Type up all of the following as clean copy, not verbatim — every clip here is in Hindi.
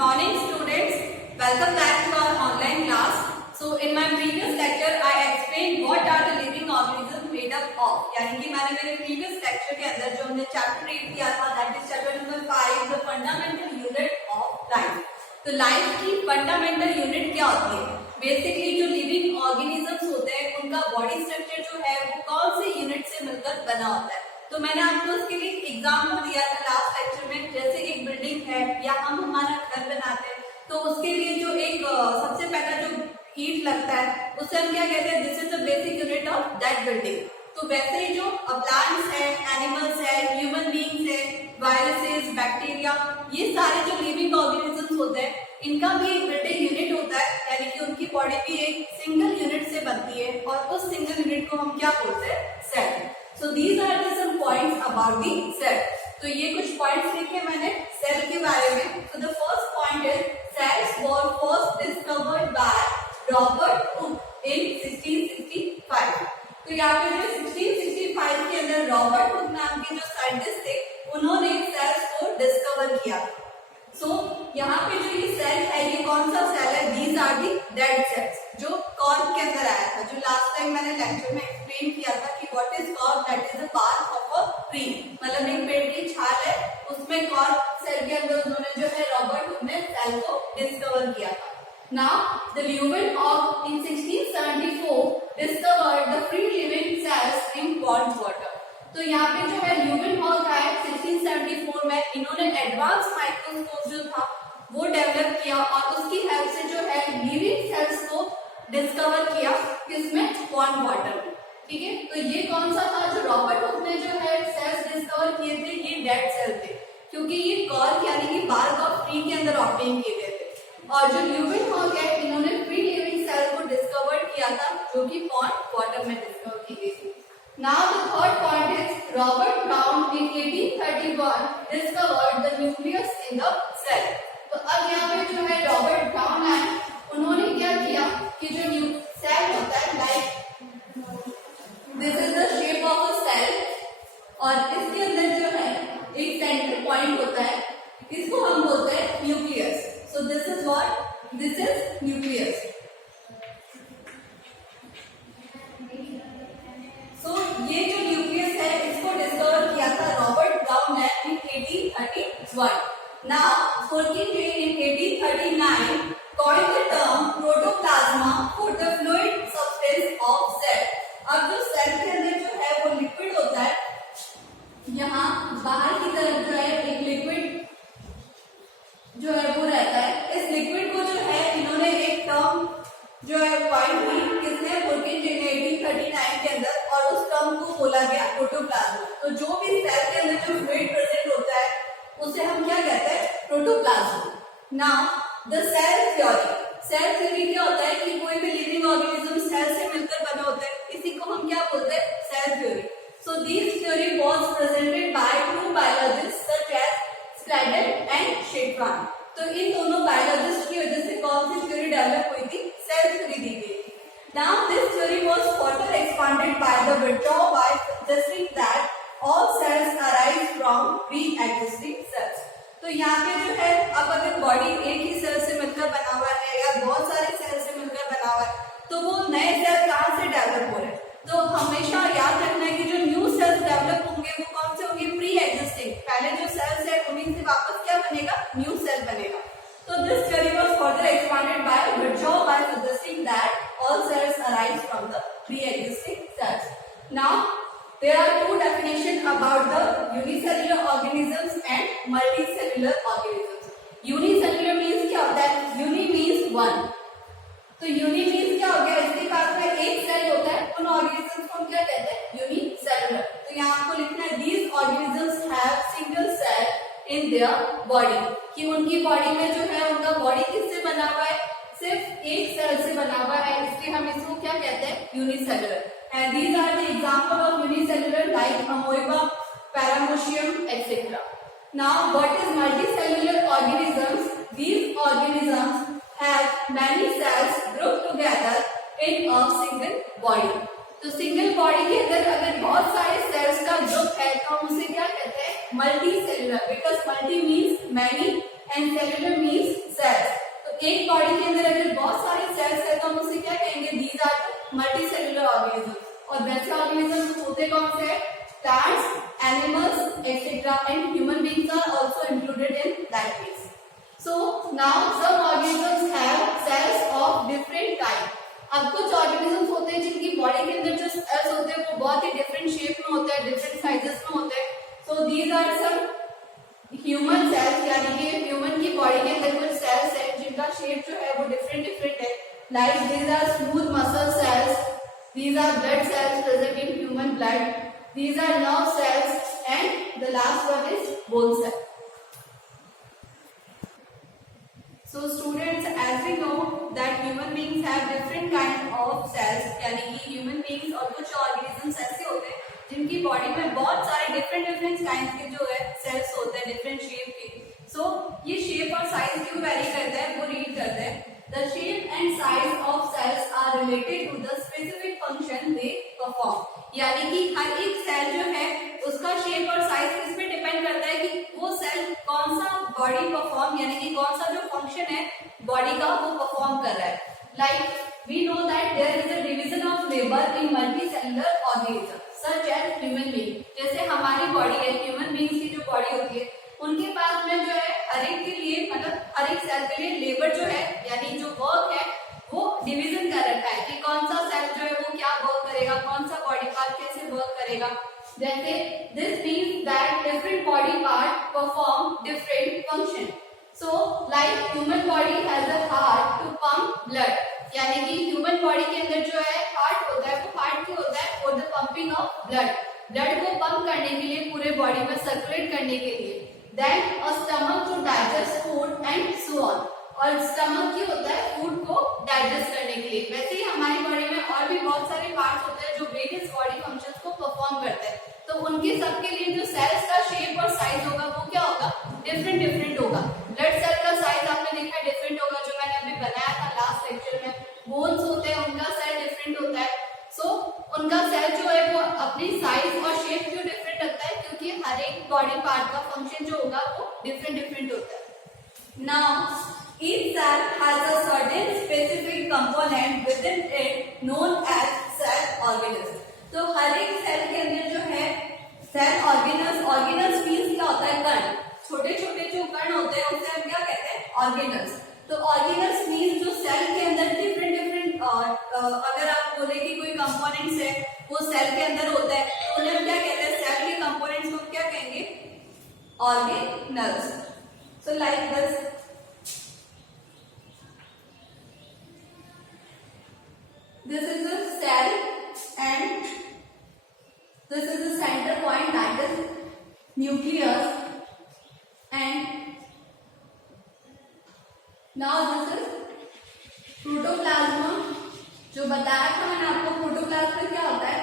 morning students, welcome back to our online class. So in my previous lecture I explained what are the living organisms made up of. यानी कि मैंने मेरे previous lecture के अंदर जो हमने chapter read किया था that is chapter number 5 the fundamental unit of life. तो life की fundamental unit क्या होती है? Basically जो living organisms होते हैं उनका body structure जो है वो कौन से unit से मिलकर बना होता है. तो मैंने आपको उसके लिए एग्जाम्पल दिया था लास्ट लेक्चर में. जैसे एक बिल्डिंग है या हम हमारा घर बनाते हैं तो उसके लिए जो एक सबसे पहला जो ईंट लगता है उसे हम क्या कहते हैं, this is the basic unit of that building. तो वैसे ही जो प्लांट्स है, एनिमल्स है, ह्यूमन बीइंग्स है, वायरसेस, बैक्टीरिया, ये सारे जो लिविंग ऑर्गेनिजम्स होते हैं इनका भी एक बिल्डिंग यूनिट होता है, यानी कि उनकी बॉडी भी एक सिंगल यूनिट से बनती है और उस सिंगल यूनिट को हम क्या बोलते हैं, cell. So these are the some points about the cell. तो ये कुछ points लिखे मैंने सेल के बारे में. So the first point is cells were first discovered by Robert Hooke in 1665. तो यहाँ पे जो 1665 के अंदर रॉबर्ट हुक नाम के जो साइंटिस्ट थे उन्होंने सेल्स को डिस्कवर किया. So यहाँ पे जो ये सेल है ये कौन सा सेल है, these are the dead cells जो कॉर्क के अंदर आया था. जो लास्ट टाइम मैंने लेक्चर में एक्सप्लेन किया था कि what is cork, that is the part of a tree. मतलब एक पेड़ की छाल है उसमें कॉर्क सेल के अंदर उन्होंने जो है रॉबर्ट हुक ने सेल को डिस्कवर किया था. Now the Leeuwenhoek in 1674 discovered the free living cells in pond water. तो यहाँ पे जो है ल्यूवेनहॉक आए 1674 में, इन्होंने एडवांस माइक्रोस्कोप जो था वो डेवलप किया और उसकी हेल्प से जो है लिविंग सेल्स को डिस्कवर किया किसमें, पॉन्ड वाटर में. ठीक है, तो ये कौन सा था जो रॉबर्ट हुक ने जो है सेल्स डिस्कवर किए थे, ये डेड सेल थे क्योंकि ये कॉर्क यानी कि बार्क ऑफ ट्री के अंदर ऑब्टेन किए गए थे. और जो ल्यूवेनहॉक है इन्होंने फ्री लिविंग सेल को डिस्कवर किया था जो कि पॉन्ड वाटर में डिस्कवर की गई थी. Now the third point is Robert Brown in 1831 discovered the nucleus in the cell. तो अब यहाँ पे जो है रॉबर्ट ब्राउन आए, उन्होंने क्या किया कि जो सेल होता है like this is the shape of a cell और इसके अंदर जो है एक सेंटर पॉइंट होता है, इसको हम बोलते हैं nucleus. So this is what, this is nucleus. ये जो न्यूक्लियस है इसको डिस्कवर किया था रॉबर्ट ब्राउन ने इन 1831. Now Purkinje in 1839 coined the term protoplasma for the fluid substance of cell. अब जो सेल के अंदर जो है वो लिक्विड होता है, यहाँ बाहर की तरफ जो है एक लिक्विड जो है वो रहता है. इस लिक्विड को जो है इन्होंने एक टर्म जो है कॉइन की किसने, पुरकिंजे ने 1839 के अंदर, और उस टर्म को बोला गया प्रोटोप्लाज्मा. तो जो भी सेल के अंदर जो फ्लूइड प्रेजेंट होता है उसे हम क्या कहते हैं, protoplasm. Now the cell theory. Cell theory क्या होता है कि कोई भी लिविंग ऑर्गेनिज्म सेल से मिलकर बना होता है, इसी को हम क्या बोलते हैं, cell theory. So this theory was presented by two biologists such as Schleiden and Schwann. तो इन दोनों बायोलॉजिस्ट की वजह से कौन सी थ्योरी डेवलप हुई थी, सेल थ्योरी दी गई. Now this theory was further expanded by the Virchow by suggesting that all cells arise from pre-existing cells. तो यहाँ पे जो है अब अगर बॉडी एक ही सेल से मिलकर बना हुआ है या बहुत सारे सेल से मिलकर बना हुआ है तो वो नए सेल कहाँ से डेवलप हो रहे हैं. तो हमेशा याद रखना है कि जो न्यू सेल्स डेवलप होंगे वो कौन से होंगे, प्री एग्जिस्टिंग. पहले जो सेल्स है उन्हीं से वापस क्या बनेगा, न्यू सेल बनेगा. So this theory was further expanded by Virchow by suggesting that all cells arise from the pre-existing cells. Now there are two definitions about the unicellular organisms and multicellular organisms. Unicellular means क्या होता है, uni means one. तो uni means क्या हो गया, इसके पास में एक सेल होता है, उन organisms को हम क्या कहते हैं, unicellular. तो यहाँ आपको लिखना है these organisms have single cell in their body. कि उनकी बॉडी में जो है उनका बॉडी किससे बना हुआ है, सिर्फ एक सेल से बना हुआ है, इसलिए हम इसको क्या कहते हैं, unicellular. And these are the example of unicellular like amoeba, paramecium etcetera. Now what is multicellular organisms. These organisms have many cells group together in a single body. तो सिंगल बॉडी के अंदर अगर बहुत सारे सेल्स का ग्रुप है तो हम उसे क्या कहते हैं, multi cellular. Because multi means many and cellular means cells. तो एक बॉडी के अंदर अगर बहुत सारे सेल्स है तो हम उसे क्या कहेंगे, these are multi cellular organism. और वैसे ऑर्गेनिज्म होते कौन से हैं, plants, animals et cetera, and human beings are also included in that case. So now some organisms have cells of different kind. अब कुछ ऑर्गेनिजम्स होते हैं जिनकी बॉडी के अंदर जो सेल्स होते हैं वो बहुत ही डिफरेंट शेप में होते हैं, डिफरेंट साइजेस में होते हैं। So these are some human cells, यानी कि ह्यूमन की बॉडी के अंदर कुछ सेल्स हैं जिनका शेप जो है वो डिफरेंट डिफरेंट है। Like these are smooth muscle cells, these are blood cells present in human blood, these are nerve cells, and the last one is bone cell. So students, as we know that human beings have different kind of cells, यानी कि human beings और कुछ organisms ऐसे होते हैं जिनकी बॉडी में बहुत सारे डिफरेंट काइंड के जो है सेल्स होते हैं, डिफरेंट शेप के। सो ये शेप और साइज क्यों वेरी करता है वो रीड करते हैं। The shape and size of cells are related to the specific function they perform. यानी कि हर एक सेल जो है उसका शेप और साइज किस पे डिपेंड करता है कि वो सेल कौन सा बॉडी परफॉर्म, यानी कि कौन सा जो फंक्शन है बॉडी का वो परफॉर्म कर रहा है। Like we know that there is a division of labour in multi cellular organism such as human being. जैसे हमारी बॉडी है, ह्यूमन बीइंग्स की जो बॉडी होती है उनके पास में जो है हर एक के लिए, मतलब हर एक सेल के लिए लेबर जो है यानी जो वर्क है वो डिवीजन कर रखा है कि कौन सा सेल जो है वो क्या वर्क करेगा, कौन सा बॉडी पार्ट कैसे वर्क करेगा। जैसे this means that different body part perform different function. So like human body has a heart to pump blood, यानी कि ह्यूमन बॉडी के अंदर जो है हार्ट होता है, वो हार्ट क्यों होता है, for the pumping of blood, blood को पंप करने के लिए, पूरे बॉडी में सर्कुलेट करने के लिए। Then a stomach to digest food and so on. और स्टमक की होता है फूड को डाइजेस्ट करने के लिए। वैसे ही हमारी बॉडी में और भी बहुत सारे पार्ट्स होते हैं जो वेरियस बॉडी फंक्शंस को परफॉर्म करते हैं। तो उनके सबके लिए जो सेल्स का शेप और साइज होगा वो क्या होगा, डिफरेंट डिफरेंट होगा। ब्लड सेल का साइज आपने देखा डिफरेंट होगा, जो मैंने अभी बनाया था लास्ट लेक्चर में। बोन्स होते हैं उनका सेल डिफरेंट होता है। सो उनका सेल जो है वो अपनी साइज और शेप क्यों डिफरेंट रखता है, क्योंकि हर एक बॉडी पार्ट का फंक्शन जो होगा वो डिफरेंट डिफरेंट होता है। Now each cell has a certain specific component within it known as cell organelles. तो हर एक सेल के अंदर जो है सेल ऑर्गेनल्स, ऑर्गेनल्स मीन्स क्या होता है, कण, छोटे छोटे जो कण होते हैं उसे हम क्या कहते हैं, ऑर्गेनल्स। तो ऑर्गेनल्स मीन्स जो सेल के अंदर डिफरेंट डिफरेंट, अगर आप बोले कि कोई कंपोनेंट्स है वो सेल के अंदर होता है तो उन्हें हम क्या कहते हैं, सेल के कंपोनेंट्स को क्या कहेंगे, organelles. So like this, this is a cell and this is the center point, that is nucleus, and now this is protoplasm. जो बताया था मैंने आपको, प्रोटोप्लाज्म क्या होता है,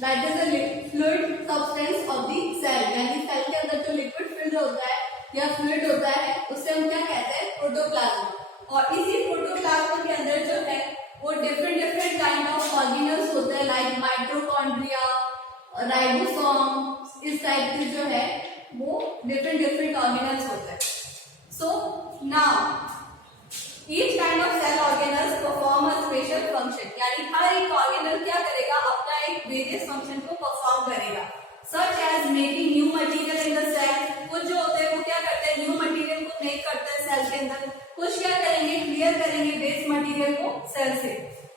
that is a fluid substance of the cell, यानी सेल के अंदर जो लिक्विड फिल्ड होता है या फ्लूइड होता है उसे हम क्या कहते हैं, प्रोटोप्लाज्म। और इसी प्रोटोप्लाज्म के अंदर जो है वो different different kind of organelles होते हैं, लाइक माइटोकॉन्ड्रिया, राइबोसोम, इस टाइप के जो है वो डिफरेंट डिफरेंट ऑर्गेनल्स होते हैं। So now each kind of cell organelles perform a special function, यानी हर एक ऑर्गेनल क्या करेगा, अपना एक वेरियस फंक्शन को परफॉर्म करेगा। Such as making new material in the cell, कुछ जो होते हैं वो क्या करते हैं, न्यू मटेरियल को मेक करते हैं सेल के अंदर, कुछ क्या करेंगे, क्लियर करेंगे वेस्ट मटेरियल को सेल से,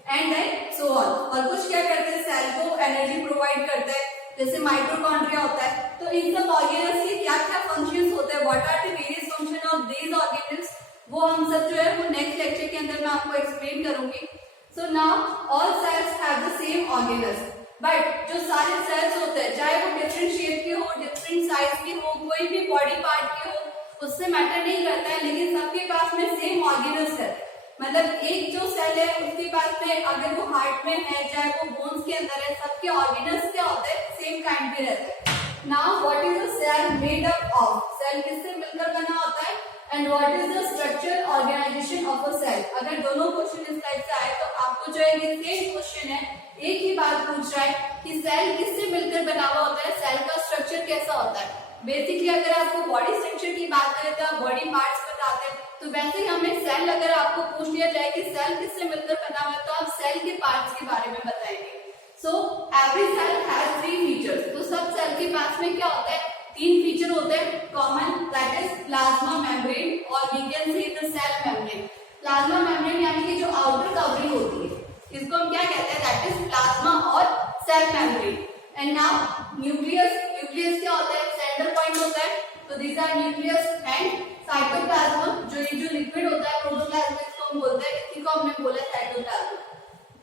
एंड देन सो ऑन। और कुछ क्या करते हैं, सेल को एनर्जी प्रोवाइड करते हैं, जैसे माइटोकॉन्ड्रिया होता है। तो इन सब ऑर्गेनल्स के क्या क्या फंक्शंस होते हैं, what are the various function of these organelles, वो हम सब जो है वो नेक्स्ट लेक्चर के अंदर मैं आपको एक्सप्लेन करूंगी। So now all cells have the same organelles, but जो सारे सेल्स होते हैं चाहे वो डिफरेंट शेप के हो, डिफरेंट साइज के हो, कोई भी बॉडी पार्ट के हो, उससे मैटर नहीं करता है, लेकिन सबके पास में सेम ऑर्गेनल्स है। मतलब एक जो सेल है उसके पास में अगर वो हार्ट में है, चाहे वो बोन्स के अंदर है, सबके ऑर्गेनल्स क्या होते हैं, सेम काइंड के रहते हैं। Now what is the cell made up of, cell किससे मिलकर बना होता है, and what is the structure organisation of a cell. अगर दोनों क्वेश्चन इस टाइप से आए तो आपको जो है ये सेम क्वेश्चन है, एक ही बात पूछ रहा है कि सेल किससे मिलकर बना हुआ होता है, सेल का स्ट्रक्चर कैसा होता है। बेसिकली अगर आपको बॉडी स्ट्रक्चर की बात करें तो आप बॉडी पार्ट्स बताते हैं, तो वैसे ही हमें सेल अगर आपको पूछ लिया जाए कि सेल किससे मिलकर बना हुआ है तो आप सेल के पार्ट्स के बारे में बताएंगे। So every cell has 3 features. तो सब सेल के पास में क्या होता है, 3 फीचर होते हैं common, that is plasma membrane और we can see the cell membrane. Plasma membrane यानी कि जो आउटर कवरिंग होती है इसको हम क्या कहते हैं, दैट इज प्लाज्मा और cell membrane. And now nucleus, nucleus क्या होता है, सेंटर पॉइंट होता है, तो these are nucleus and cytoplasm, जो लिक्विड होता है प्रोटोप्लाज्म इसको हम बोलते हैं, इसी को हमने बोला cytoplasm.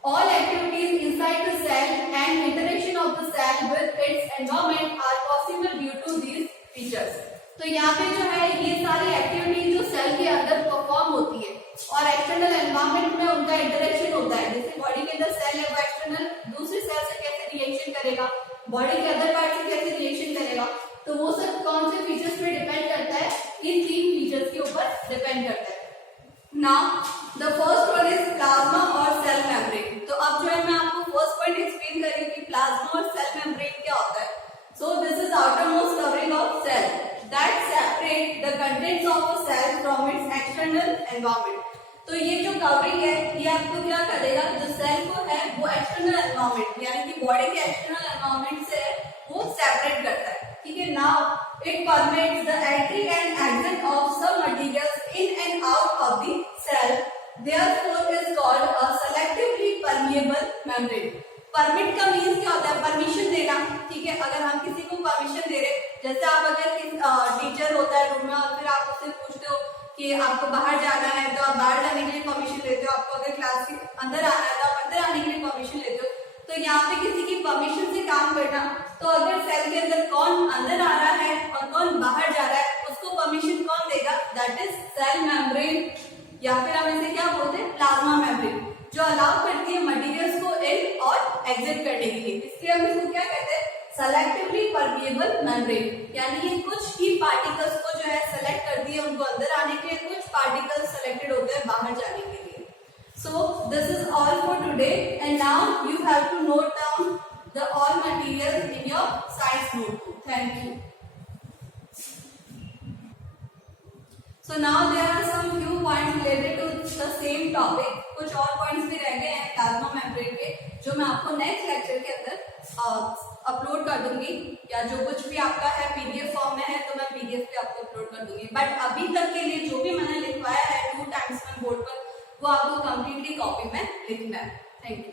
All activities inside the cell and interaction of the cell with its environment are possible due to these features. तो यहाँ पे जो है ये सारी एक्टिविटीज जो सेल के अंदर परफॉर्म होती है और एक्सटर्नल एनवायरनमेंट में उनका इंटरेक्शन होता है। जैसे बॉडी के अंदर सेल है वो एक्सटर्नल दूसरे सेल से कैसे रिएक्शन करेगा, बॉडी के अदर पार्ट से कैसे रिएक्शन करेगा, तो वो सब कौन से फीचर्स पे डिपेंड करता है, इन 3 फीचर्स के ऊपर डिपेंड करता है। Now the first one is plasma और cell membrane। तो अब जो है मैं आपको फर्स्ट पॉइंट एक्सप्लेन कर रही हूँ कि प्लाज्मा और सेल मेम्ब्रेन क्या होता है। So this is outermost covering of cell that separate the contents of a cell from its external environment। तो ये जो कवरिंग है ये आपको क्या करेगा, जो सेल को है वो एक्सटर्नल एनवायरनमेंट यानी कि बॉडी के एक्सटर्नल एनवायरनमेंट से वो सेपरेट करता है, ठीक है। Now it permits the entry and exit of some materials in and out of the cell, therefore is called a selectively permeable membrane। Permit का मीन्स क्या होता है, परमिशन देना, ठीक है। अगर हम किसी को परमिशन दे रहे, जैसे आप अगर टीचर होता है रूम में और फिर आप उससे पूछते हो कि आपको बाहर जाना है तो आप बाहर जाने के लिए परमिशन लेते हो, आपको अगर क्लास के अंदर आना है तो आप अंदर आने के लिए परमिशन लेते हो। तो यहाँ पे किसी की परमिशन से काम करना, तो अगर सेल के अंदर कौन अंदर आ रहा है और कौन बाहर जा रहा है उसको परमिशन कौन देगा, दैट इज सेल मेम्ब्रेन, या फिर हम इसे क्या बोलते हैं, प्लाज्मा मेम्ब्रेन, जो अलाउ करती है मटेरियल्स को इन और एग्जिट करने के लिए। इसलिए हम इसको क्या कहते हैं, सेलेक्टिवली परमिएबल मेम्ब्रेन, यानी ये कुछ ही पार्टिकल्स को जो है सेलेक्ट करती है उनको अंदर आने के लिए, कुछ पार्टिकल्स सेलेक्टेड होते हैं बाहर जाने के लिए। So this is all for today and now you have to note down the all materials in your science notebook. Thank you. So now there are some few points related to the same topic। कुछ और पॉइंट्स भी रह गए हैं प्लाज्मा मेम्ब्रेन के, जो मैं आपको नेक्स्ट लेक्चर के अंदर अपलोड कर दूंगी, या जो कुछ भी आपका है पीडीएफ फॉर्म में है तो मैं पीडीएफ पे आपको अपलोड कर दूंगी। बट अभी तक के लिए जो भी मैंने लिखवाया है 2 टाइम्स में बोर्ड पर, वो आपको कंप्लीटली कॉपी में लिखना है। Thank you.